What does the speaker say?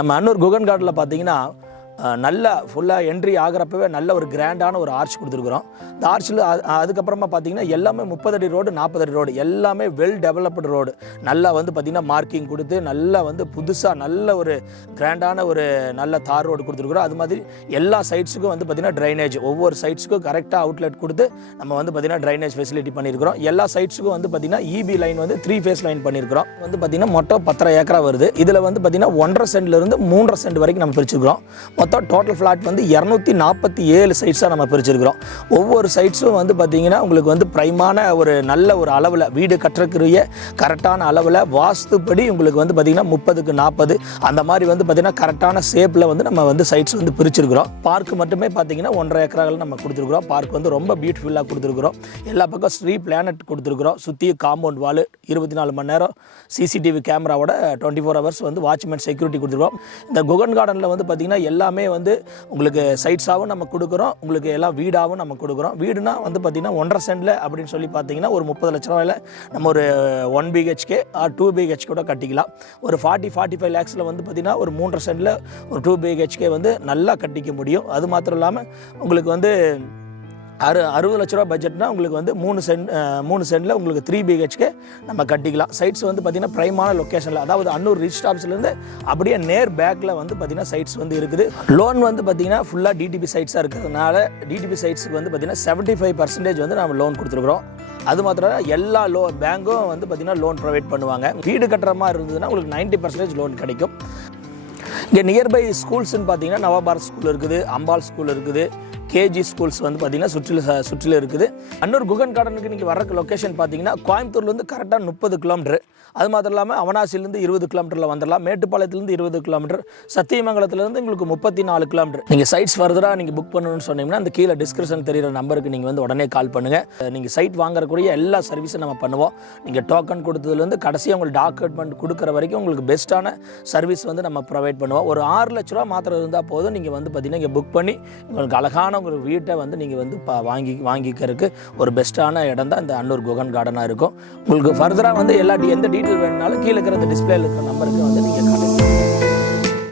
நம்ம அன்னூர் குகன் கார்டில் பார்த்தீங்கன்னா நல்ல ஃபுல்லாக என்ட்ரி ஆகிறப்பவே நல்ல ஒரு கிராண்டான ஒரு ஆர்ச் கொடுத்துருக்குறோம். இந்த ஆர்ச்சில் அதுக்கப்புறமா பார்த்தீங்கன்னா எல்லாமே 30 அடி ரோடு 40 அடி ரோடு எல்லாமே வெல் டெவலப்டு ரோடு. நல்லா வந்து பார்த்திங்கன்னா மார்க்கிங் கொடுத்து நல்லா வந்து புதுசாக நல்ல ஒரு கிராண்டான ஒரு நல்ல தார் ரோடு கொடுத்துருக்குறோம். அது மாதிரி எல்லா சைட்ஸுக்கும் வந்து பார்த்திங்கன்னா ட்ரைனேஜ் ஒவ்வொரு சைட்ஸுக்கும் கரெக்டாக அவுட்லெட் கொடுத்து நம்ம வந்து பார்த்திங்கன்னா ட்ரைனேஜ் ஃபெசிலிட்டி பண்ணியிருக்கிறோம். எல்லா சைட்ஸுக்கும் வந்து பார்த்திங்கன்னா இபி லைன் வந்து 3 ஃபேஸ் லைன் பண்ணியிருக்கிறோம். வந்து பார்த்திங்கன்னா மொத்தம் 10 ஏக்கரா வருது. இதில் வந்து பார்த்திங்கன்னா 1.5 சென்ட்லேருந்து 3.5 சென்ட் வரைக்கும் நம்ம பிரிச்சுக்கிறோம். மொத்தம் டோட்டல் ஃப்ளாட் வந்து 247 சைட்ஸாக நம்ம பிரிச்சிருக்கிறோம். ஒவ்வொரு சைட்ஸும் வந்து பார்த்திங்கன்னா உங்களுக்கு வந்து ப்ரைமான ஒரு நல்ல ஒரு அளவில் வீடு கட்டுறக்குரிய கரெக்டான அளவில் வாஸ்துப்படி உங்களுக்கு வந்து பார்த்திங்கன்னா 30க்கு 40 அந்த மாதிரி வந்து பார்த்திங்கன்னா கரெக்டான ஷேப்பில் வந்து நம்ம வந்து சைட்ஸ் வந்து பிரிச்சிருக்கிறோம். பார்க் மட்டுமே பார்த்திங்கன்னா 1.5 ஏக்கராவில் நம்ம கொடுத்துருக்குறோம். பார்க் வந்து ரொம்ப பியூட்டிஃபுல்லாக கொடுத்துருக்குறோம். எல்லா பக்கம் ஸ்ட்ரீ பிளானட் கொடுத்துருக்குறோம். சுற்றி காம்பவுண்ட் வால் 24 மணி நேரம் சிசிடிவி கேமராவோட 24 ஹவர்ஸ் வந்து வாட்ச்மேன் செக்யூரிட்டி கொடுத்துருக்கோம். இந்த குகன் கார்டனில் வந்து பார்த்திங்கன்னா எல்லாமே வந்து உங்களுக்கு சைட்ஸாகவும் நம்ம கொடுக்குறோம். உங்களுக்கு எல்லாம் வீடாகவும் நம்ம கொடுக்குறோம். வீடுனா வந்து பார்த்திங்கன்னா 1.5 சென்டில் அப்படின்னு சொல்லி பார்த்தீங்கன்னா ஒரு 30 லட்ச ரூபாயில் நம்ம ஒரு 1 BHK ஆர் 2 BHK கூட கட்டிக்கலாம். ஒரு 40-45 லேக்ஸில் வந்து பார்த்திங்கன்னா ஒரு 3.5 சென்டில் ஒரு 2 BHK வந்து நல்லா கட்டிக்க முடியும். அது மாத்திரம் இல்லாமல் உங்களுக்கு வந்து 60 லட்ச ரூபா பட்ஜெட்னா உங்களுக்கு வந்து 3 சென்டில் உங்களுக்கு 3 BHK நம்ம கட்டிக்கலாம். சைட்ஸ் வந்து பார்த்திங்கன்னா ப்ரைமான லொக்கேஷனில், அதாவது அன்னூர் ரிச் ஸ்டாப்ஸ்லேருந்து அப்படியே நேர் பேக்கில் வந்து பார்த்திங்கன்னா சைட்ஸ் வந்து இருக்குது. லோன் வந்து பார்த்திங்கன்னா ஃபுல்லாக டிடிபி சைட்ஸாக இருக்கிறதுனால டிடிபி சைட்ஸுக்கு வந்து பார்த்திங்கன்னா 75% வந்து நம்ம லோன் கொடுத்துருக்குறோம். அது மாத்திரம் எல்லா பேங்க்கும் வந்து பார்த்திங்கன்னா லோன் ப்ரொவைட் பண்ணுவாங்க. வீடு கட்டுற மாதிரி இருந்ததுன்னா உங்களுக்கு 90% லோன் கிடைக்கும். இங்கே நியர்பை ஸ்கூல்ஸ்ன்னு பார்த்தீங்கன்னா நவபாரத் ஸ்கூல் இருக்குது, அம்பாள் ஸ்கூல் இருக்குது, கேஜி ஸ்கூல்ஸ் வந்து பார்த்திங்கன்னா சுற்றில இருக்குது. அன்னூர் குகன் கார்டனுக்கு நீங்கள் வர்ற லொக்கேஷன் பார்த்தீங்கன்னா கோயம்புத்தூர்லேருந்து கரெக்டாக 30 கிலோமீட்டர். அது மாத்திரம் இல்லாமல் அவனாசிலேருந்து 20 கிலோமீட்டரில் வந்துடலாம். மேட்டுப்பாளையத்துலேருந்து 20 கிலோமீட்டர், சத்தியமங்கலத்துலேருந்து உங்களுக்கு 34 கிலோமீட்டர். நீங்கள் சைட்ஸ் ஃபர்தராக நீங்கள் புக் பண்ணணும்னு சொன்னீங்கன்னா அந்த கீழே டிஸ்கிரிப்ஷன் தெரிகிற நம்பருக்கு நீங்கள் வந்து உடனே கால் பண்ணுங்கள். நீங்கள் சைட் வாங்குறக்கூடிய எல்லா சர்வீஸும் நம்ம பண்ணுவோம். நீங்கள் டோக்கன் கொடுத்ததுலேருந்து கடைசியாக உங்களுக்கு டாக்குமெண்ட் கொடுக்குற வரைக்கும் உங்களுக்கு பெஸ்ட்டான சர்வீஸ் வந்து நம்ம ப்ரொவைட் பண்ணுவோம். ஒரு 6 லட்ச ரூபா மாத்திரம் இருந்தால் போதும். நீங்கள் வந்து பார்த்திங்கன்னா இங்கே புக் பண்ணி உங்களுக்கு அழகான ஒரு வீட்டை வந்து நீங்கள் வந்து வாங்கிக்கிறதுக்கு ஒரு பெஸ்ட்டான இடம் தான் இந்த அன்னூர் குகன் கார்டனாக இருக்கும். உங்களுக்கு ஃபர்தராக வந்து எந்த டீட்டெயில் வேணுனாலும் கீழே இருக்கிற டிஸ்பிளேல இருக்கிற நம்பருக்கு வந்து நீங்கள் கான்டாக்ட் பண்ணுங்கள்.